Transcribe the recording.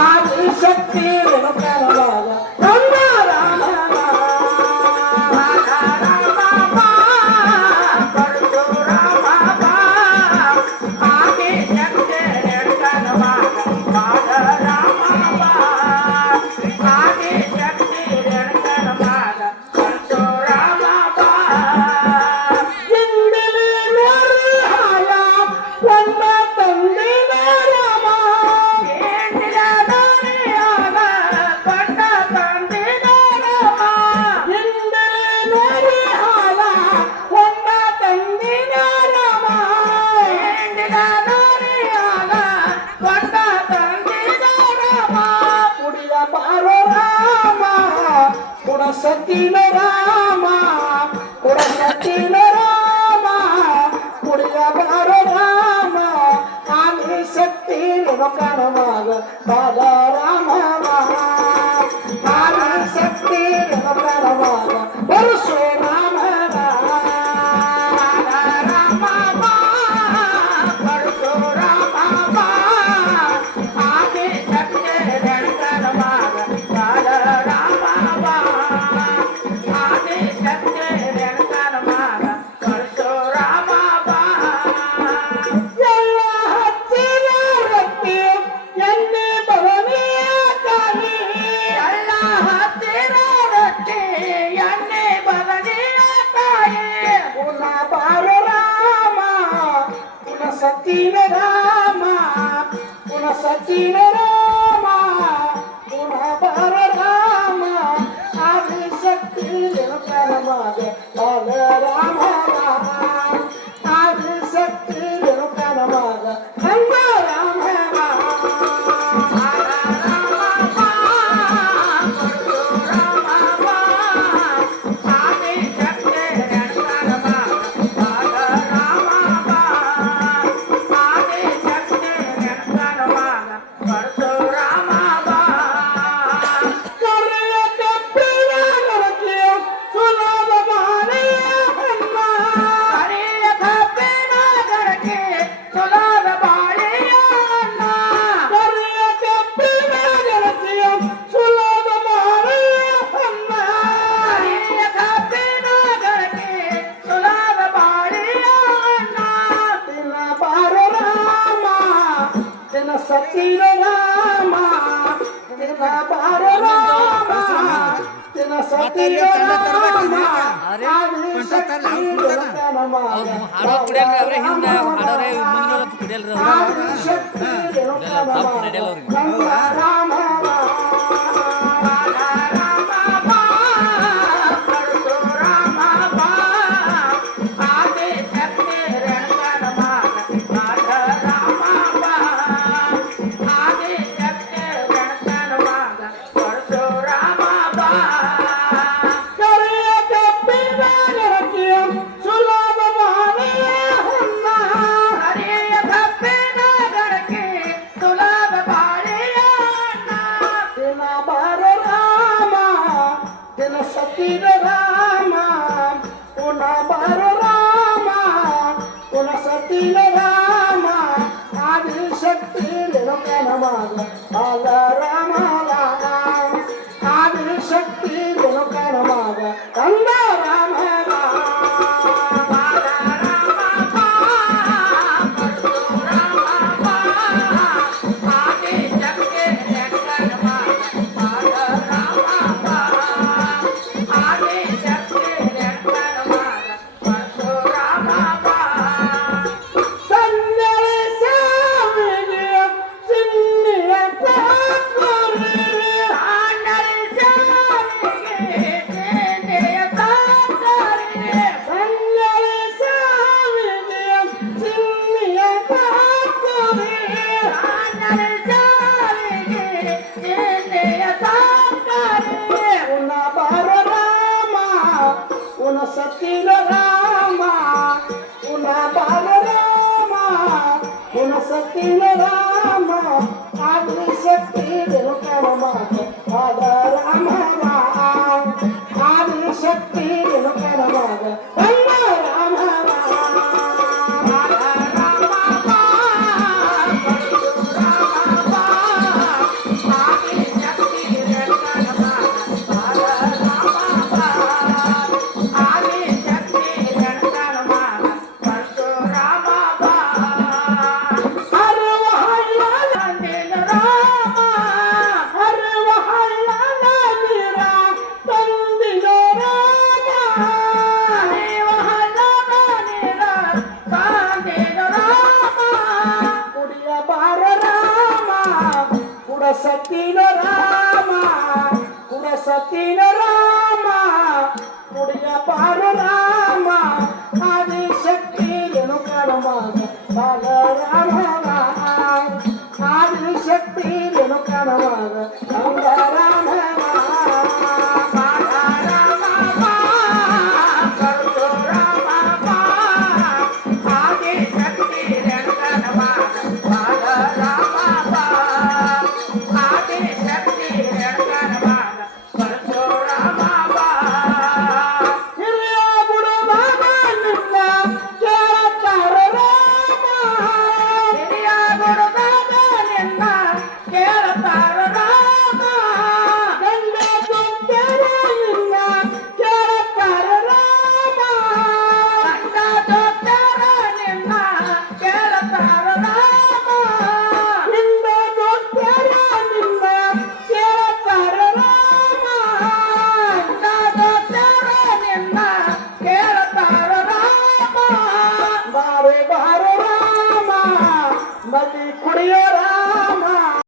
ಆದಿಶಕ್ತಿ ರೇಣುಕನವಾಗ ನಮ್ಮ ರಾಮ ಸತಿನ ರಾಮ ಕುಡ ಸತಿನ ರಾಮ ಕುಡಿಯ ಬಾರ ರಾಮ ಆದಿ ಶಕ್ತಿ ರೇಣುಕನವಾಗ ಬಾಲ ರಾಮ ಆದಿ ಶಕ್ತಿ ರೇಣುಕನವಾಗ ಬರುಸೋ ರಾಮ ರಾಮ ಬರುಸೋ ರಾಮ ಆದಿ ಶಕ್ತಿ ರೇಣುಕನವಾಗ ಬಾಲ ರಾಮ ಸಚಿನ ರಾಮ ಪುನಃ ಸಚಿನ ರಾಮ ಪುನಃ ಬರ ರಾಮ ಆದಿ ಶಕ್ತಿ ರೇಣುಕನವಾಗ ಬಾಲ ರಾಮ ಆದಿ ಶಕ್ತಿ ರೇಣುಕನವಾಗ ನಮ್ಮ ರಾಮ ಸತಿನ ರಾಮ ದಿನ ಬಾರ ರಾಮ ದಿನ ಸತಿನ ರಾಮ ಆದಿ ಶಕ್ತಿ ರೇಣುಕನವಾಗ ಆದಿ ಶಕ್ತಿ ರೇಣುಕನವಾಗ ನಮ್ಮ ರಾಮ ಸತಿನ ರಾಮ ಪುನಃ ಬರ ರಾಮ ಪುನಃ ಸತಿನ ರಾಮ ಆದಿ ಶಕ್ತಿ ರೇಣುಕನವಾಗ ಬಾಲ ರಾಮ ಆದಿ ಶಕ್ತಿ ರೇಣುಕನವಾಗ ಕಂದ ರಾಮ ಸತಿನ ರಾಮ ಪುನಃ ಬಾಲ ರಾಮ ಪುನಃ ಸತಿನ ರಾಮ ಆದಿ ಶಕ್ತಿ ರೇಣುಕನವಾಗ ಬಾಲ ರಾಮ ಆದಿ ಶಕ್ತಿ ರೇಣುಕನವಾಗ ನಮ್ಮ ರಾಮ ರಾಮ ಸತ್ತಿನ ರಾಮ ಕುಡ ಸತ್ತಿನ ರಾಮ ಕುಡಿಯ ಪಾರ ರಾಮ ಆದಿಶಕ್ತಿ ರೇಣುಕನ ಮಗ ಬಾಲರಾಮ ಆದಿಶಕ್ತಿ ರೇಣುಕನ ಮಗ ಬಾಲರಾಮ ಆದಿ